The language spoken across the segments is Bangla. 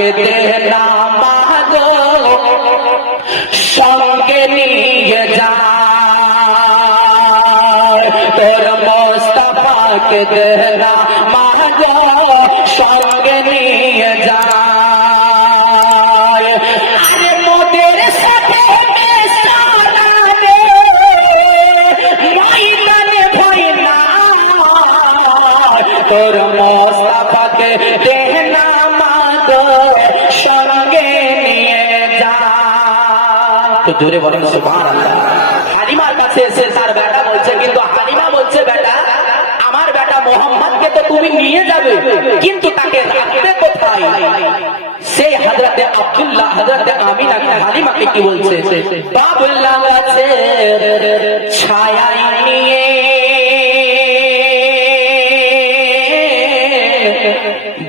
পাকে দেনা মাগো সঙ্গে নিয়ে যা তোর মোস্তফাকে দেনা মাগো সঙ্গে নিয়ে যা আরে মোদের সাথে মেশানারে ময়দানে ভয় না তোর মোস্তফাকে দেনা মাগো সঙ্গে নিয়ে যা তো জোরে বলেন সুবহানাল্লাহ। হালিমার কাছে এসে তার বেটা বলছে, কিন্তু হালিমা বলছে বেটা আমার বেটা মোহাম্মদকে তো তুমি নিয়ে যাবে, কিন্তু তাকে রাখবে কোথায়? সেই হযরতে আব্দুল্লাহ হযরতে আমিনা হালিমাকে কি বলছে, বাবুল্লাহ গাছের ছায়ায় নিয়ে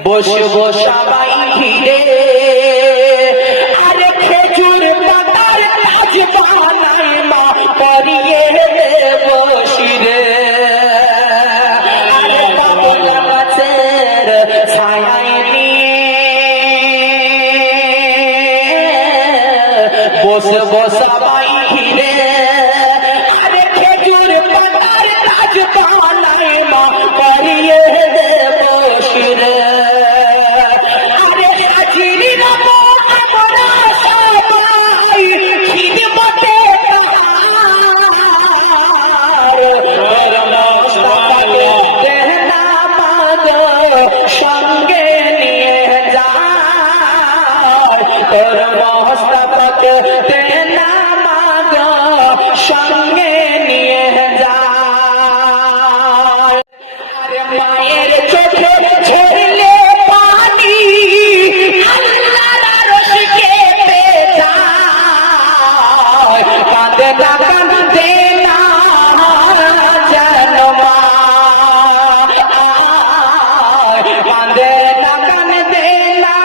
বসবো সবাই ঘিরে আরে খেজুর পাতার কাজ বানাই মা পরিয়ে দেবো শিরে আরে বাবুল্লাহ গাছের ছায়ায় নিয়ে বসবো সবাই ঘিরে আরে খেজুর পাতার কাজ বানাই মা পরিয়ে দেবো শিরে সঙ্গে নিয়ে যা তোর মোস্তফাকে দেনা মাগো সঙ্গে নিয়ে যা মায়ের চোখে ঝরলে পানি আল্লাহর আরশ কেঁপে যায় কাঁদে না কাঁদে না যেন মা কাঁদে না কাঁদে না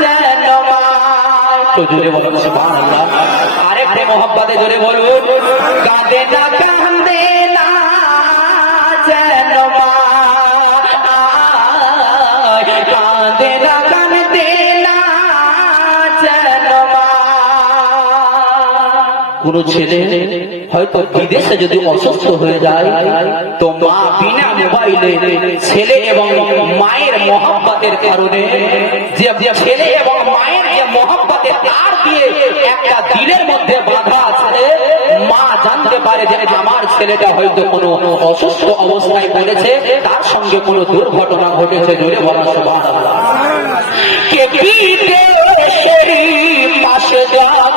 যেন মা তো জোরে বলুন সুবহানাল্লাহ। আরেকটা মোহাব্বতে জোরে বলুন কাঁদে না কাঁদে না যেন মা কাঁদে না কাঁদে না যেন মা। কোন ছেলে হয়তো বিদেশে যদি অসুস্থ হয়ে যায় তো মা বিনা মোবাইলে ছেলে এবং মায়ের মহব্বতের কারণে যে ছেলে এবং মায়ের যে মহব্বতের তার দিয়ে একটা দিলের মধ্যে বাঁধা আছে, মা জানতে পারে যে আমার ছেলেটা হয়তো কোনো অসুস্থ অবস্থায় পড়েছে, তার সঙ্গে কোনো দুর্ঘটনা ঘটেছে। জোরে বলা সুবহানাল্লাহ। কে বিদেশেরই পাশে যখন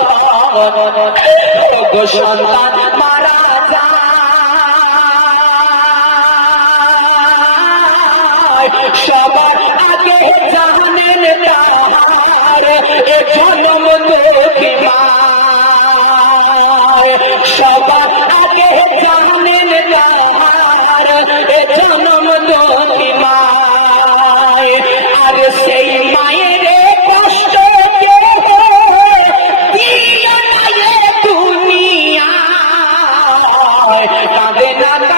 সন্তান মারা যায় সবার আগে জানেন তাহার এ জন্ম দুঃখী মা, সবার আগে জানেন তাহার এ জন্ম দুঃখী মা। আর সেই মায়ের কষ্ট কাঁদে না